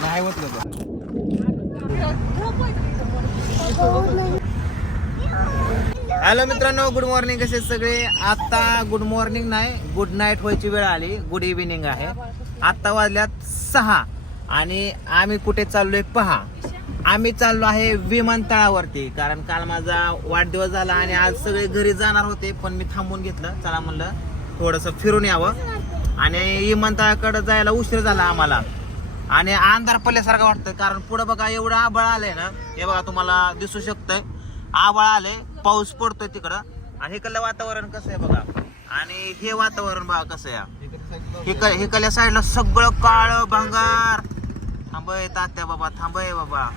नाही होत हॅलो मित्रांनो गुड मॉर्निंग कसे सगळे? आता गुड मॉर्निंग नाही गुड नाईट व्हायची वेळ आली. गुड इव्हिनिंग आहे. आता वाजल्यात सहा आणि आम्ही कुठे चाललोय पहा. आम्ही चाललो आहे विमानतळावरती कारण काल माझा वाढदिवस झाला आणि आज सगळे घरी जाणार होते पण मी थांबून घेतलं. चला म्हणलं थोडस फिरून यावं. आणि विमानतळाकडे जायला उशीर झाला आम्हाला. आणि अंधार पडल्यासारखं वाटतं कारण पुढं बघा एवढं आबळ आलंय ना हे बघा तुम्हाला दिसू शकतंय. आबळ आले पाऊस पडतोय तिकडं. आणि इकडलं वातावरण कसं आहे बघा. आणि हे वातावरण बघा कसं आहे. हिक हिकडल्या साईडला सगळं काळ भंगार. थांबय तात्या बाबा थांबय बाबा.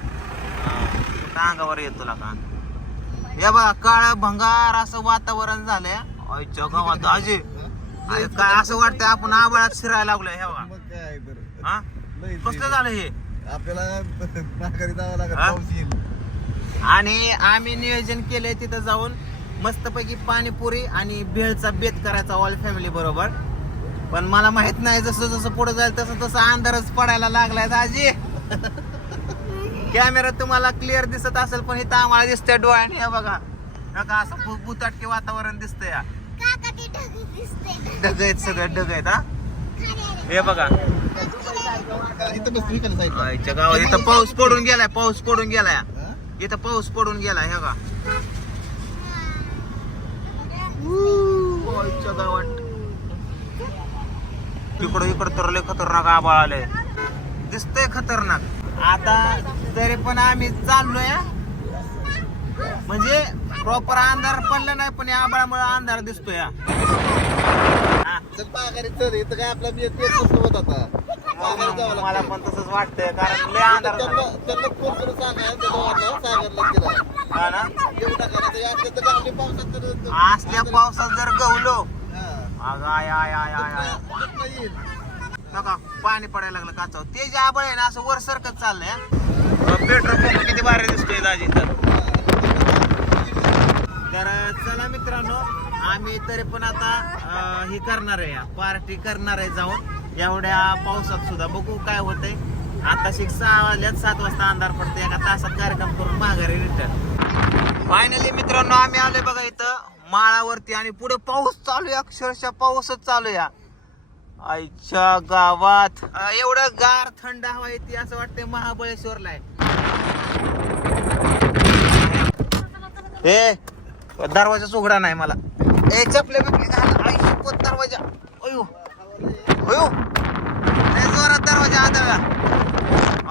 अंगावर येत तुला का? हे बघा काळ भंगार असं वातावरण झालंय. आईच्या गावात आजी. अरे काय असं वाटतंय आपण आबळात शिरायला लागलोय हे बघा. मग काय तर हा? लय कसलं झालं हे? आपल्याला माघारी जावं लागत हा? पाऊस येईल. आणि आम्ही नियोजन केलंय तिथं जाऊन मस्तपैकी पाणीपुरी आणि भेळचा बेत करायचा ऑल फॅमिली बरोबर. पण मला माहीत नाही जसं जसं पुढे जाईल तसं तसं अंधारच पडायला लागलाय दाजी. कॅमेरा तुम्हाला क्लिअर दिसत असेल पण इथं आम्हाला दिसतंय डोळ्याने हे बघा. नका असं भुताटके वातावरण दिसतंय. या ढग आहेत सगळं ढग आहेत हा? हे बघा. इकडे आईच्या गावात. इथं पाऊस पडून गेलाय पाऊस पडून गेलाय? इथं पाऊस पडून गेलाय हे का आईच्या गावात. तिकडं इकडं तर लय खतरनाक आबाळ आलंय. दिसतंय खतरनाक. आता तरी पण आम्ही चाललोय. म्हणजे प्रॉपर अंधार पडला नाही पण या आबाळामुळे अंधार माघारी चल इथं काय आपला होत आता. मला पण तसंच वाटतंय कारण लय अंधार झाला. त्यांना त्यांना फोन करून सांगा त्या दोघांना सागरला तिला हा ना? येऊ नका नाही तर असल्या तर आपली पावसात तर असल्या पावसात जर गवलो. हा. अगं आय आय आय आय आय. येईल. नका पाणी पडायला लागलं काचाव ते जे आबळ आहे ना असं वर सरकत चाललंय. पेट्रोल पंप किती भारी दिसतोय दाजी तर तर चला मित्रांनो आम्ही तरी पण आता हे करणार आहे पार्टी करणार आहे जाऊन. एवढ्या पावसात सुद्धा बघू काय होतंय. आता शिक सहा वाजल्यात सात वाजता अंधार पडते एका तासात कार्यक्रम करून माघारी रिटर्न फायनली मित्रांनो आम्ही आले बघा इथं माळावरती आणि पुढे पाऊस चालू आहे अक्षरशः पाऊसच चालू आहे. आईच्या गावात. एवढं गार थंड हवा येते असं वाटतंय महाबळेश्वरला आहे. दरवाजाच दरवाजा उघडा नाही मला. ए चपले बिपले घाल. दरवाजा. अयो. अयो. जोरात दरवाजा आदळला.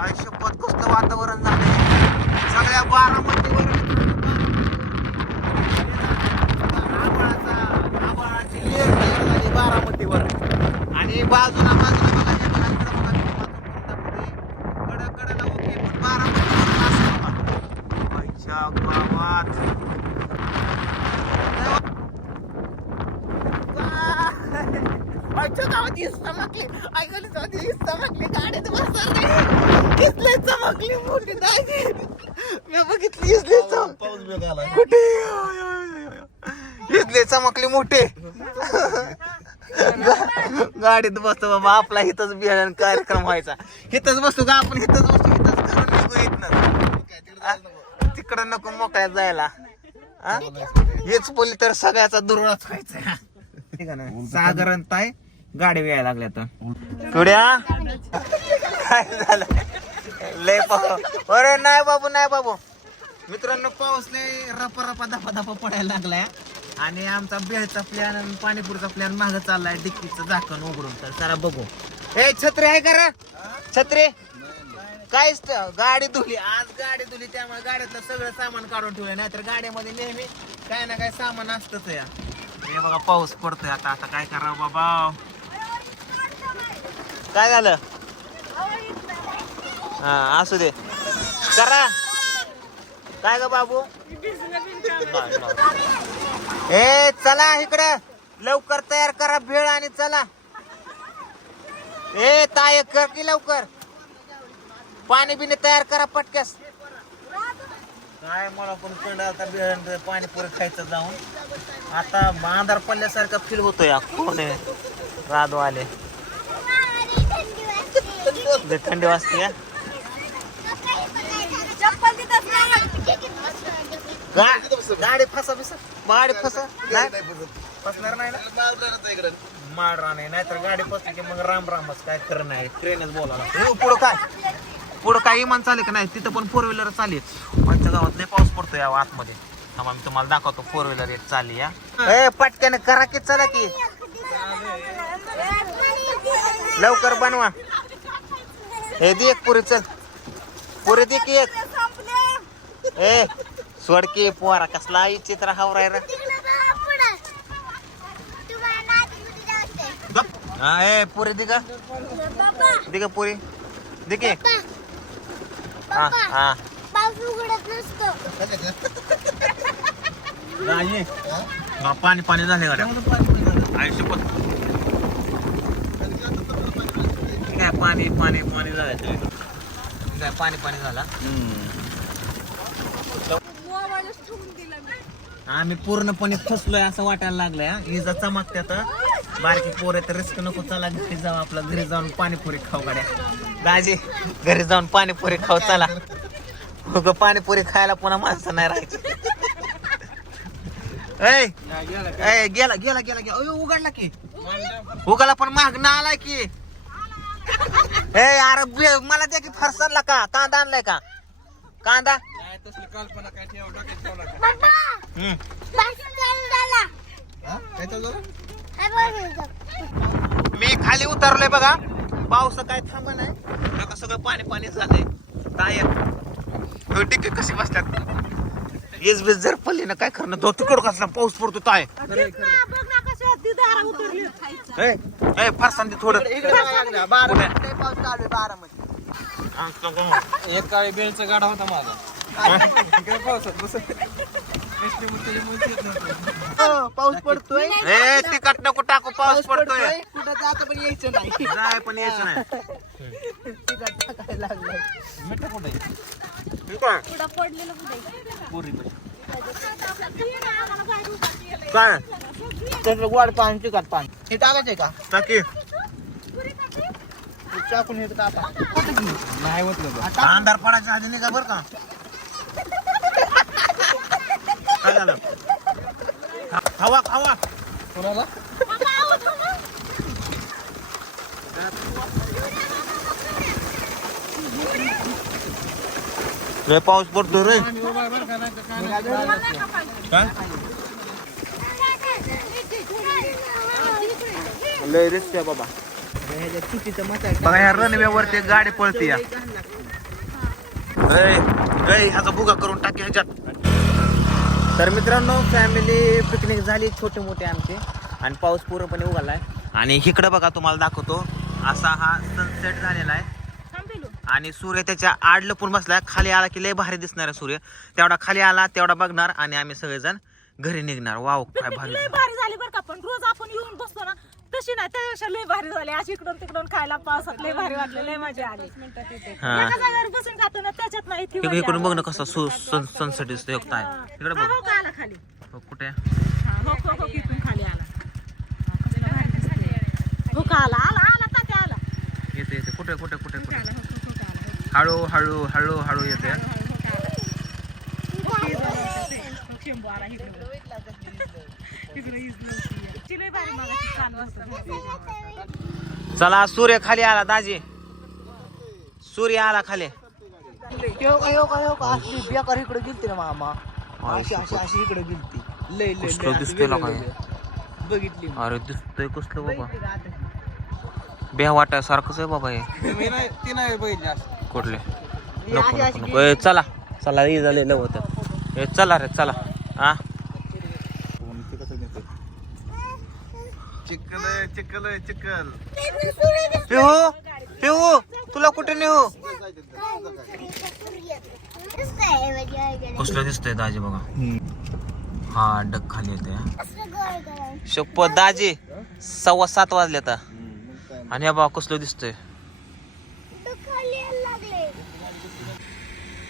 आई शपथ कसलं वातावरण झालं सगळ्या बारामतीवर आभाळाची बारामतीवर आणि बाजूला बाजूला बघा हे ओके, पण बारामतीवर असं आईच्या गावात आईच्या गावात हीच चमकली. ऐकली हीच चमकली गाडीत बसणार इसले चमकली मोठी दागी मी बघितली इसले चमक पाऊस बेग आला. कुठे? इथले चमकली मोठे. गाडीत बसतो बाबा आपला इथंच बिहान कार्यक्रम व्हायचा. इथंच बसतो का आपण? इथंच बसतो इथंच करून निघू इथनं तिकडं नको मोकळ्यात जायला. हा? हेच बोलली तर सगळ्याचा दुर्वाच व्हायचा. ठीक गाडी यायला लागल्या तर थोड्या काय झालं? लय अरे नाही बाबू नाही बाबू. मित्रांनो पाऊस लय रपा रपा दफा दफा पडायला लागलाय. आणि आमचा बेळचा प्लॅन आणि पाणीपुरीचा प्लॅन माग चाललाय डिक्कीचं झाकण उघडून. तर जरा बघू. ए छत्री आहे का छत्री? काहीच गाडी धुली. आज गाडी धुली त्यामुळे गाडीतलं सगळं सामान काढून ठेवलं नाहीतर गाडीमध्ये नेहमी काय ना काय सामान असतच या. हे बघा पाऊस पडतोय आता. आता काय करावं बाबा? काय झालं? हा असू दे. करा. काय ग बाबू? ए चला इकडं. लवकर तयार करा भेळ आणि चला. ए ताय कर की लवकर. पाणी बिणी तयार करा पटक्यास. काय मला पण कंड आता भेळ पाणीपुरी खायचं जाऊन. आता बांधार पडल्यासारखा फील होतोय कोण आहे? राधू आले. थंडी वाजते का? चप्पल गाडी फसा बिसा गाडी फसा. फसणार नाही ना? माडरा नाही नाहीतर गाडी फसली की मग राम रामच काय तर नाही. ट्रेनच बोलायला हो, पुढं काय? पुढं काय? इमान चालेल का नाही? तिथं पण फोर व्हीलर चालेल आमच्या गावात लय पाऊस पडतो या आतमध्ये. थांबा मी तुम्हाला दाखवतो फोर व्हीलर एक चालली या ए पटक्याने करा की चला की. लवकर बनवा. हे दे एक पुरी चल. पुरी दे की एक. ए सोड की पोरा कसला चित्र हावराय रे. हा ए पुरी दे का दे का पुरी. दे की. हा हा. पाऊस उघडत नसतो. हा, पाणी पाणी झाले गाड्या. आयुष्य पण काय पाणी पाणी पाणी झालं काय पाणी पाणी झाला. आम्ही पूर्णपणे फसलोय असं वाटायला लागलंय हा. इजा चमकत्यात बारकी पोर तर रिस्क नको चला घरी जाऊ आपलं. घरी जाऊन पाणीपुरी खाऊ गाड्या. गाजी घरी जाऊन पाणीपुरी खाऊ चला. उग पाणीपुरी खायला पुन्हा माणसं नाही राहायची. गेला गेला गेला गेला उघडला की. उघडला पण माग ना आलाय की. ए अरे बे- मला द्या की फरसाणला का? कांदा आणलाय का? कांदा. हा? काय चालू झालं? मी खाली उतरलोय बघा. पाऊस काय थांब नाही. आता सगळं पाणी पाणी झालंय. काय टिके कशी बसतात? येस बेस जर पडली ना काय करणं तो तिकड कसला पाऊस पडतो काय बघ ना कशा ए फरसान दे थोडं? हा. एक काळी बेलचा गाडा होता माझा. बस. पाऊस पडतोय. ए तिकट नको टाकू पाऊस पडतोय. कुठं जात पण यायचं नाही. जाय पण यायचं नाही. तिकट टाकायला लागलाय. मिठा कुठे पडलेलं कुठे? काय? त्यातलं गोड पाणी तिकट पाणी हे टाकायचंय का? टाकी. टाकून हे टाका. नाही होत ना अंधार पडायच्या आधी बर का. काय झालं? खावा खावा. कोणाला? तुम्ही. लय पाऊस पडतो रे. काय? लय रिस्क आहे बाबा. ह्याच्या चुकीचं मत आहे बघा ह्या रनवेवरती गाडी पळते या. ह्याचा बुगा करून टाकी ह्याच्यात. तर मित्रांनो फॅमिली पिकनिक झाली छोटे मोठे आमचे. आणि पाऊस पूर्णपणे उघडलाय. आणि इकडं बघा तुम्हाला दाखवतो. असा हा सनसेट झालेला आहे. आणि सूर्य त्याच्या आड लपून बसलाय. खाली आला की लय भारी दिसणार आहे सूर्य. तेवढा खाली आला तेवढा बघणार आणि आम्ही सगळेजण घरी निघणार. वाव काय भारी. झाली बरं का पण रोज आपण येऊन बसतो ना तशी नाही त्यापेक्षा लय भारी झाली आज इकडून तिकडून खायला पावसात लय भारी वाटलं लय मजा आली हा एका जागेवर बसून खातो ना त्याच्यात नाही इकडे मजा इकडून. बघ ना कसा सनसेट दिसतोय काय इकडे हा, बघ हो का आला खाली हो, कुठे हा, हो हो हो इथून खाली आला हो का आला आला आला तात्या आला येते येते कुठे कुठे कुठे कुठे हो, हो, हो. हळू हळू हळू हळू येते हो, इकडे चला सूर्य खाली आला दाजी. सूर्य आला खाली. हो हो हो बेकार इकडे गेलती ना मामा. अशी अशी अशी इकडे गेलती. लय लय कसलं लय अशी दिसतंय वेगळं लोकांना. वेगळं. बघितली. अरे दिसतोय कसलं बाबा? बेह वाटायसारखंच आहे बाबा हे. मी नाही ती नाही बघितली असं कुठले? नको नको चला. चला ये झाले लव ए चला रे चला. हा? चिकल आहे, चिकल आहे, चिकल पिहू पिहू तुला कुठे नेऊ? कसलं दिसतंय दाजी बघा. हा डग खाली येते शपथ दाजी सव्वा सात वाजले आता. आणि हा बा कसलं दिसतंय.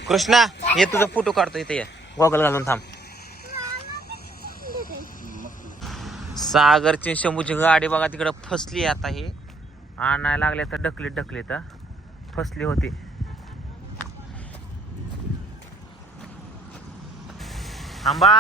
कृष्णा ये तुझा फोटो काढतो इथे गॉगल घालून थांब. सागरची शंभूची गाडी बघा तिकडं फसली आता ही. आणाय लागले तर ढकली ढकली तर फसली होती. आंबा